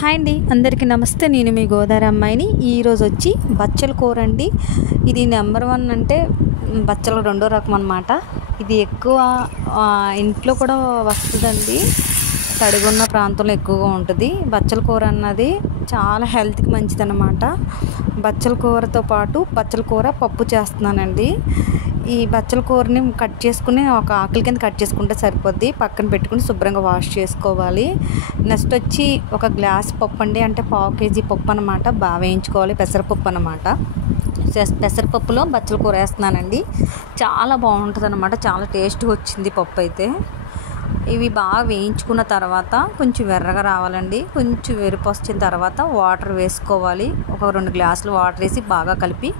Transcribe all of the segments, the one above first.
Hi అండి, అందరికీ నమస్తే. నేను మీ గోదావరి అమ్మాయిని. ఈరోజు వచ్చి బచ్చల కూర అండి. ఇది నెంబర్ 1 అంటే బచ్చలు రెండో రకం అన్నమాట. ఇది ఎక్కువ ఇంట్లో కూడా వస్తుందండి. తడిగున్న ప్రాంతంలో ఎక్కువగా ఉంటుంది. బచ్చల కూర అన్నది చాలా హెల్త్కి మంచిదన్నమాట. బచ్చల కూరతో పాటు బచ్చల కూర పప్పు చేస్తున్నానండి. ఈ బచ్చల కూరని కట్ చేసుకుని ఒక ఆకుల కింద కట్ చేసుకుంటే సరిపోద్ది. పక్కన పెట్టుకుని శుభ్రంగా వాష్ చేసుకోవాలి. నెక్స్ట్ వచ్చి ఒక గ్లాస్ పప్పు అండి, అంటే 1/2 కేజీ పప్పు అనమాట. బాగా వేయించుకోవాలి. పెసరపప్పు అనమాట. పెసరపప్పులో బచ్చల కూర వేస్తున్నానండి. చాలా బాగుంటుంది అనమాట. చాలా టేస్ట్గా వచ్చింది పప్పు అయితే. ఇవి బాగా వేయించుకున్న తర్వాత కొంచెం ఎర్రగా రావాలండి. కొంచెం వెరుపు వచ్చిన తర్వాత వాటర్ వేసుకోవాలి. ఒక 2 గ్లాసులు వాటర్ వేసి బాగా కలిపి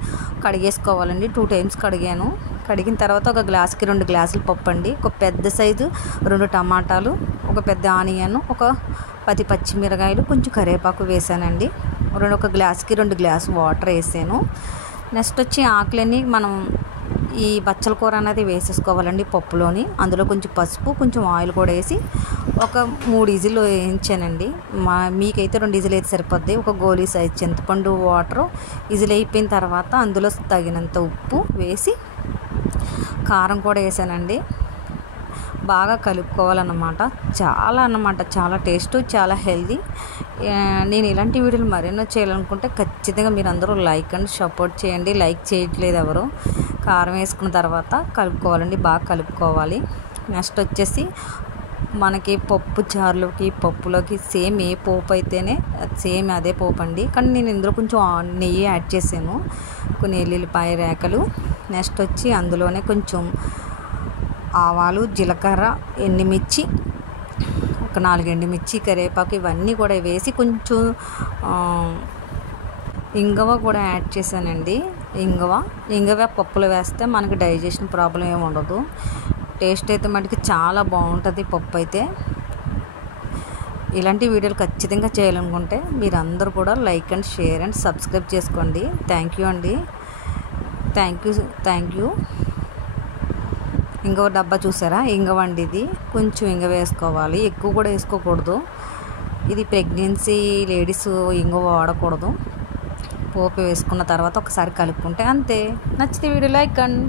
కడిగేసుకోవాలండి. 2 టైమ్స్ కడిగాను. కడిగిన తర్వాత ఒక గ్లాసుకి 2 గ్లాసులు పప్పు అండి. ఒక పెద్ద సైజు 2 టమాటాలు, ఒక పెద్ద ఆనియన్, ఒక 10 పచ్చిమిరకాయలు, కొంచెం కరివేపాకు వేసానండి. ఒక గ్లాసుకి 2 గ్లాసు వాటర్ వేసాను. నెక్స్ట్ వచ్చి ఆకులన్నీ మనం ఈ బచ్చల కూర అనేది వేసేసుకోవాలండి పప్పులోని. అందులో కొంచెం పసుపు, కొంచెం ఆయిల్ కూడా వేసి ఒక 3 విజిల్లు వేయించానండి. మీకైతే 2 విజిల్ అయితే సరిపోద్ది. ఒక గోలీ సైజ్ చింతపండు వాటరు విజిల్ అయిపోయిన తర్వాత అందులో తగినంత ఉప్పు వేసి కారం కూడా వేసానండి. బాగా కలుపుకోవాలన్నమాట. చాలా టేస్ట్, చాలా హెల్దీ. నేను ఇలాంటి వీడియోలు మరెన్నో చేయాలనుకుంటే ఖచ్చితంగా మీరు అందరూ లైక్ అండ్ సపోర్ట్ చేయండి. లైక్ చేయట్లేదు ఎవరు. కారం వేసుకున్న తర్వాత కలుపుకోవాలండి. బాగా కలుపుకోవాలి. నెక్స్ట్ వచ్చేసి మనకి పప్పు చారులోకి, పప్పులోకి సేమ్ ఏ పోపు అయితేనే సేమ్ అదే పోపు అండి. కానీ నేను ఇందులో కొంచెం నెయ్యి యాడ్ చేశాను. కొన్ని ఎల్లుల్లిపాయ రేకలు. నెక్స్ట్ వచ్చి అందులోనే కొంచెం ఆవాలు, జీలకర్ర, ఎండుమిర్చి, ఒక 4 ఎండుమిర్చి, కరివేపాకు ఇవన్నీ కూడా వేసి కొంచెం ఇంగువ కూడా యాడ్ చేశానండి. ఇంగువ పప్పులో వేస్తే మనకి డైజెషన్ ప్రాబ్లం ఏమి ఉండదు. టేస్ట్ అయితే మనకి చాలా బాగుంటుంది పప్పు అయితే. ఇలాంటి వీడియోలు ఖచ్చితంగా చేయాలనుకుంటే మీరు అందరూ కూడా like and share and subscribe చేసుకోండి. థ్యాంక్ యూ అండి. Thank you. ఇంగువ డబ్బా చూసారా? ఇంగువ అండి ఇది. కొంచెం ఇంగువ వేసుకోవాలి, ఎక్కువ కూడా వేసుకోకూడదు. ఇది ప్రెగ్నెన్సీ లేడీస్ ఇంగువ వాడకూడదు. పోపు వేసుకున్న తర్వాత ఒకసారి కలుపుకుంటే అంతే. నచ్చితే వీడియో లైక్ అండి.